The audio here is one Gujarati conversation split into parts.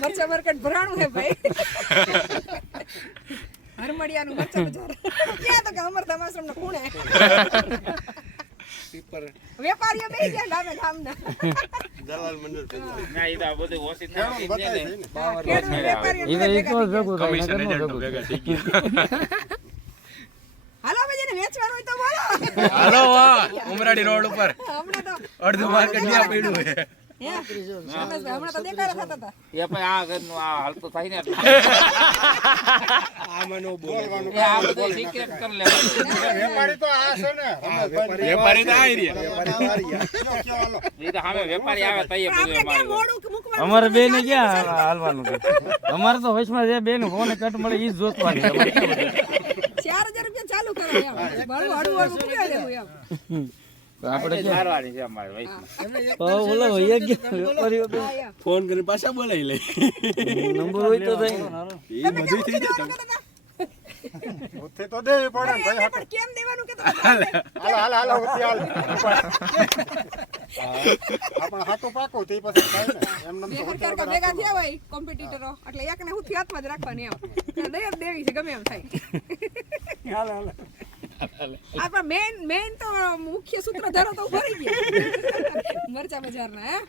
મરચા માર્કેટ ભરાણું હે ભાઈ. હરમડિયાનું મરચા બજાર. ક્યાં તો કે અમર આશ્રમ નો ખૂણે. વેપારીઓ બેસી ગયા ગામે ગામના દલાલ મંડળ. ના એ તો આ બધું ઓછી થાય છે ને. વેપારીઓ ઈ તો ઈ તો ભેગું કમિશન એજન્ટ ભેગા થઈ ગયા. હાલો હવે જેને વેચવાનું હોય તો બોલો. હાલો વાહ. ઉમરાડી રોડ ઉપર. હમણાં તો અડધું માર્કેટ ત્યાં પડ્યું છે અમારું મોડું મૂકવાનું? અમારે બે ને ક્યાં હાલવાનું અમારે તો વચમાં જે બે નું ફોન કટ મળે ઈ જ જોતવાની? ચાર હજાર રૂપિયા ચાલુ કરો એમ. હળવું હળવું એમ. ફોન કરીને પાછા બોલાવી લે. નંબર હોય તો થાય એ બધું થઈ જાય તો દેવી પડે ને ભાઈ કેમ દેવાનું કહેતા હતા? હાલો. હાલો હાલો હાલ આપણે હાથું પાકું તે પછી થાય ને. એમને બે તો ઉઠી ભેગા થયા હોય કોમ્પિટિટરો એટલે એકને હુંથી હાથમાં જ રાખવાની એમ. દઈ દેવી છે ગમે એમ થાય. આ પણ મેઇન મેઇન તો મુખ્ય સૂત્રધારો તો ભરી ગયા. મરચા બજારના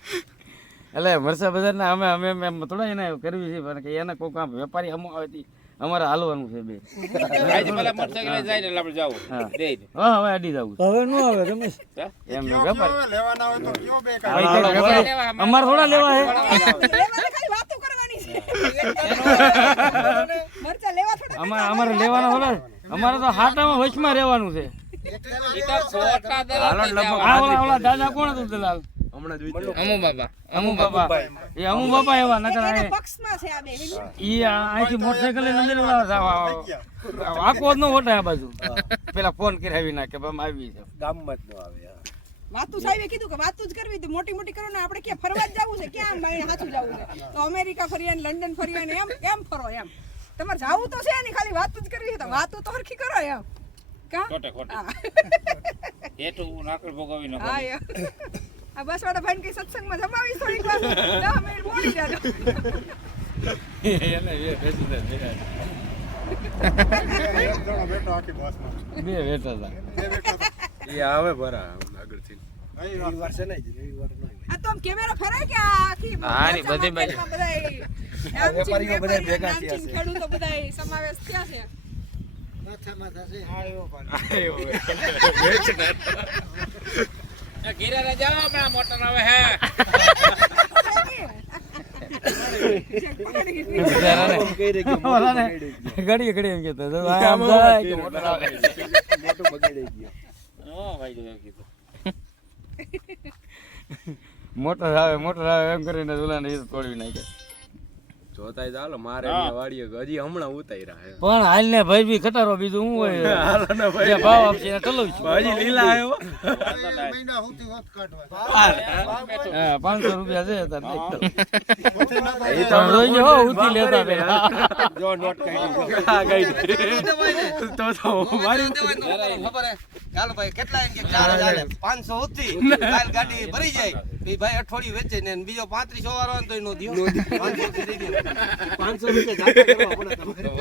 એટલે મરસા બજાર ના અમે અમે એમ થોડા એને કરવી છે પણ કે એને કોઈક આમ વેપારી અમો આવતી અમારે હાલવાનું છે બે. ને હા. દે દે. હા. હવે અડી જવું હવે નો આવે રમેશ. એમ વેપારી. વેપારી. અમારે થોડા લેવા હે વાતો કરવાની છે. મરચા લેવા થોડા અમારે અમારે લેવાના થોડા અમારે તો હાટામાં વચમાં રહેવાનું છે. દાદા કોણ હતું દલાલ. અમુ બાબા અમુ બાપા. એ અમુ બાપા એવા નકર પક્ષમાં છે આ બે ઈ આ- મોટરસાઇકલ અંદર આખો જ નો ઓટા આ બાજુ. પેલા ફોન કરાવી નાખે બામ આવી છે. ગામમાં જ નો આવે વાતું સાહેબે કીધું કે વાતું જ કરવી તો મોટી મોટી કરો ને આપણે ક્યાં ફરવા જ જવું છે? ક્યાં આમ હાથું જવું છે? તો અમેરિકા ફરી ને લંડન ફરીએ ને એમ એમ ફરો એમ. તમારે જાવું તો છે ને ખાલી વાત જ કરવી છે તો વાતો તો હરખી કરો એમ. કા? ખોટે ખોટે. તો હું નાકળ ભોગવી હા આ બસ વાળા ભાઈ કઈ સત્સંગમાં જમાવી થોડીક વાર? દસ મિનિટ બોલી જાજો. એને જણો બેઠો આખી બે બેઠા હતા બે બેઠો તો. એ આવે ભરા આગળથી. નહીં રવિવાર છે ને રવિવાર આ તો કેમેરા ફરાય કે આખી હા, ની બધી વેપારીઓ બધા ભેગા થયા છે. ખેડૂતો બધા સમાવેશ થયા છે. મોટર આવે એમ મોટર આવે. મોટું બગડી ગયું. ઓ ભાઈ જો એમ કીધું. મોટર આવે મોટર આવે એમ કરીને ઓલાને એ તોડી નાખે. જોતાય ચાલો મારે. વાડીએ હજી હમણાં ઉતાર્યા હે પણ હાલ ને ભાઈ બી ખટારો બીજું હું હોય? હાલ ને ભાઈ. ભાવ આપશે એને ટલોવીશું. હજી લીલા આવ્યો. મહિના સુધી હોત કાઢવા. હા પાંચસો રૂપિયા છે તાર એ તો રોઈ હો, ઉધી લેતા બે જો નોટ કાઢી હા, ગઈ. તો તો મારી ખબર હે? ચાલો ભાઈ કેટલા એમ કે 4000 500 ઉતી કાલ ગાડી ભરી જાય. ભાઈ અઠવાડિયું વેચે ને બીજો પાંત્રીસો વાળો હોય ને તોય નો દ્યો. પાંચસો રૂપિયા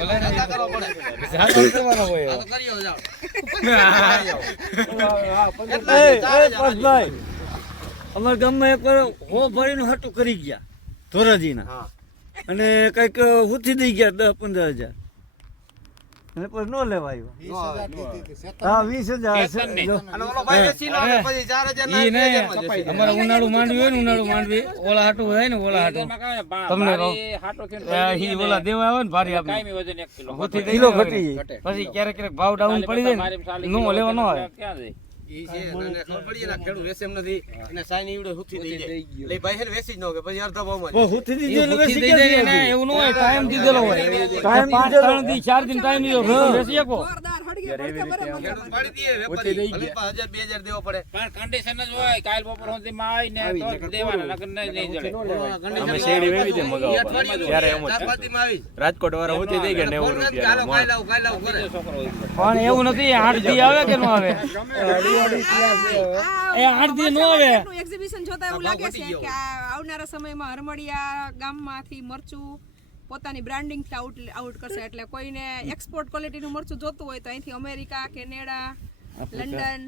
અમારા ગામમાં એક વાર હો ભરીનું હાટું કરી ગયા ધોરાજીના. અને કંઈક ઉથી દઈ ગયા દસ પંદર હજાર. પછી નો લેવાયો. હા વીસ હજાર. અમારે ઉનાળું માંડવી હોય ને ઉનાળુ માંડવી. ઓલા હાટું હોય ને ઓલા હાટું. તમને દેવા આવે ને ભારી આપણે કિલો. ઘટી. પછી ક્યારેક ક્યારેક ભાવ ડાઉન પડી જાય ને લેવા નો આવે ઈ છે અને ખબર પડી ને ખેડૂત એમ નથી. અને ઈવડે હુથી દઈ જાય ભાઈ જ ન કે પછી અડધા. હુથી દીધું એટલે દઈ જાય ને એવું ન હોય ટાઈમ દીધેલો હોય. ટાઈમ દીધેલો. ત્રણ ચાર દિન ટાઈમ દીધો રાજકોટ વાળા થઈ ગયા. નેવું રૂપિયા છોકરો. પણ એવું નથી આઠ દી આવે કે ન આવે એ આઠ દી નો આવે. એક્ઝિબિશન જોતા એવું લાગે છે કે આ આવનારા સમયમાં હરમડિયા ગામમાંથી મરચું પોતાની બ્રાન્ડિંગથી આઉટ આઉટ કરશે એટલે કોઈને એક્સપોર્ટ ક્વોલિટીનું મરચું જોતું હોય તો અહીંથી અમેરિકા કેનેડા લંડન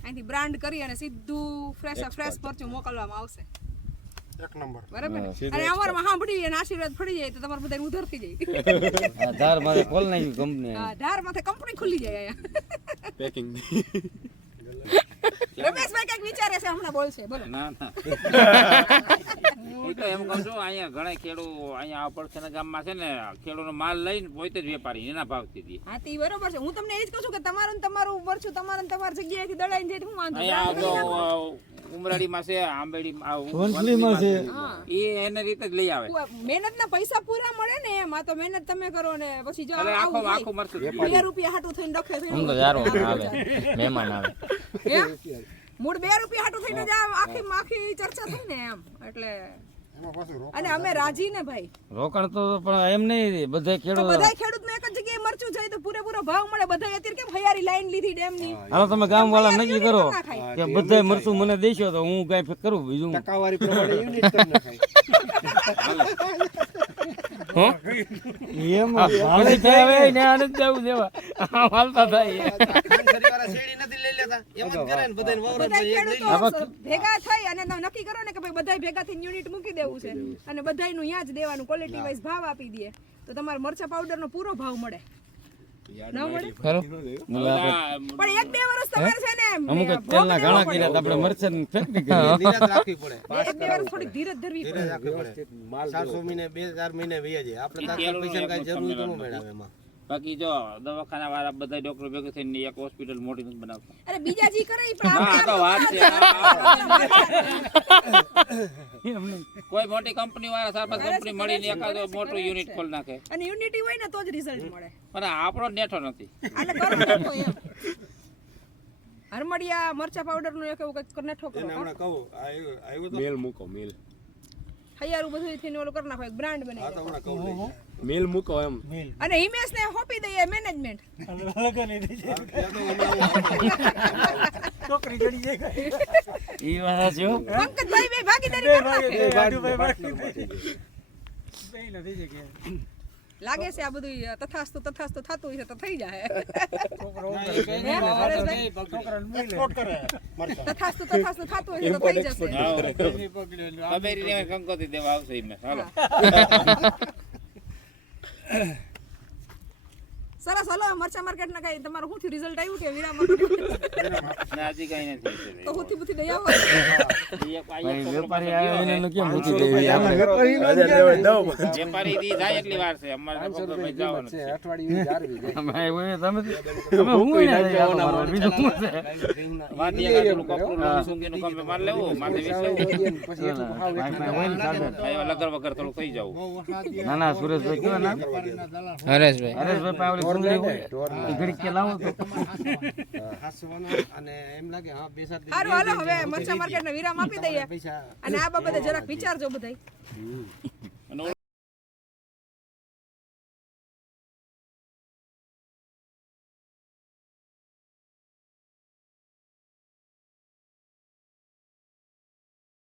અહીંથી બ્રાન્ડ કરી અને સીધું ફ્રેશ ફ્રેશ મરચું મોકલવામાં આવશે એક નંબર. બરાબર? ને? અમારમાં સાંભળી અને આશીર્વાદ ફળી જાય તો તમારે બધા ઉધર થઈ જાય આ ધાર મારે ખોલ નાખ્યું કંપની. હા, ધાર માથે કંપની ખુલી જાય અહીંયા. પેકિંગ રમેશભાઈ કંઈક વિચારે છે હમણાં બોલશે બોલો. ના ના. હું તો એમ કહું છું અહીંયા ઘણા ખેડૂ અહીંયા પડખેના ગામમાં છે ને ખેડૂનો માલ લઈને પોતે જ વેપારી એના ભાવથી દે હા તે બરોબર છે. હું તમને એ જ કહું છું કે તમારું ને તમારું ઉપર તમારે તમારું તમારી જગ્યાએથી દળાઈને જાય હું વાંધો અહીંયા માં છે આંબેડી વંથલી માં છે. એ એને રીતે જ લઈ આવે. મહેનતના પૈસા પૂરા મળે ને એમાં. તો મહેનત તમે કરો ને પછી જો આખો આખો. મરચું બે રૂપિયા હાટું થઈને રખે થઈને તો યાર આવે. મહેમાન આવે. મૂળ બે રૂપિયા હાટું થઈને જ આખી માખી ચર્ચા થઈ ને એમ. એટલે એમાં પાછું રોક અને અમે રાજી ને ભાઈ. રોકાણ તો પણ એમ નહીં બધે ખેડૂત બધા ખેડૂતને એક જ જગ્યાએ જાય તો પૂરેપૂરો ભાવ મળે. બધા અત્યારે કેમ હયારી લાઈન લીધી ડેમની? હાલો તમે ગામ વાળા નક્કી કરો. કે બધા મરચું મને દેશો તો હું કઈ કરું બીજું? ટકાવારી પ્રમાણે યુનિટ કરી નખાય એમ ભાવની થાય હવે ને આને જવું દેવા હાલતા થાય. નર્સરીવાળા નથી લઈ લેતા. એમ જ કરે ને બધાને વવરત બધા એક લઈ લે. ખેડૂતો ભેગા થઈ અને તમે નક્કી કરો ને કે ભાઈ બધા ભેગા થઈને યુનિટ મૂકી દેવું છે. અને બધાયનું યાજ દેવાનું ક્વોલિટી વાઇઝ ભાવ આપી દે. તો તમારે મરચા પાવડર નો પૂરો ભાવ મળે. બે ચાર મહિને વ્યાજે. કાંઈ જરૂર તો મેળવે એમાં. બાકી જો દવાખાના વાળા બધા ડોક્ટર ભેગા થઈને એક હોસ્પિટલ મોટી નથી બનાવતા. અરે બીજા જી કરે પણ આ તો વાત છે. કોઈ મોટી કંપની વાળા પાંચ કંપની મળીને એકાદો મોટું યુનિટ ખોલી નાખે. અને યુનિટી હોય ને તો જ રિઝલ્ટ મળે. પણ આપણો નેઠો નથી. એટલે કરો નેઠો એમ. હરમડિયા મરચા પાવડરનું એક એવું કંઈક નેઠો કરો હમણાં કહું આવ્યું મેલ મૂકો મેલ. હૈયારું બધું થઈને ઓલું કરી નાખો એક બ્રાન્ડ બનાવી નાખો. મેલ મૂકો એમ. અને હિમેશ ને હોપી દઈએ મેનેજમેન્ટ ઈ વાત સાચી હો. પંકજભાઈ બે ભાગીદારી કરી નાખે. લાગે છે આ બધું તથાસ્તુ તથાસ્તુ થતું હોય છે તો થઈ જાય. તથાસ્તુ તથાસ્તુ થતું હોય છે તો થઈ જશે. ને દેવા આવશે હાલો. 咳 સરસ હલો મરચા માર્કેટ ના કઈ તમારું શું થયું? રિઝલ્ટ આવ્યું કે વીરા? ને હજી કઈ નથી તો હુથી બુથી દઈ આવો. એક આ એક ભાઈ છોકરો વેપારી આવ્યો ને. કેમ મૂકી દેવી આપણે. હજાર લેવાય દઉં વેપારી દી જાય એટલી વાર છે. અમારે તો ભાઈ જવાનું છે અમે આવ્યો તમે તમે હું એને લઈ બીજું શું છે? વાડી એક આટલું કપડું ને સૂંઘીનું કમે માર લેવું માથે વીસ લેવું હોય ને સાથે. આ લગર વગર થોડું થઈ જાવ. ના ના સુરેશભાઈ કેવા હરેશભાઈ. હરેશભાઈ ઓલી હોય. એ ઘડીક તો. હાંસવાનો અને એમ લાગે હા બે સાત દિન હાલો હવે મરચા માર્કેટ ને વિરામ આપી દઈએ. પૈસા અને આ બાબતે જરાક વિચારજો બધાય. અને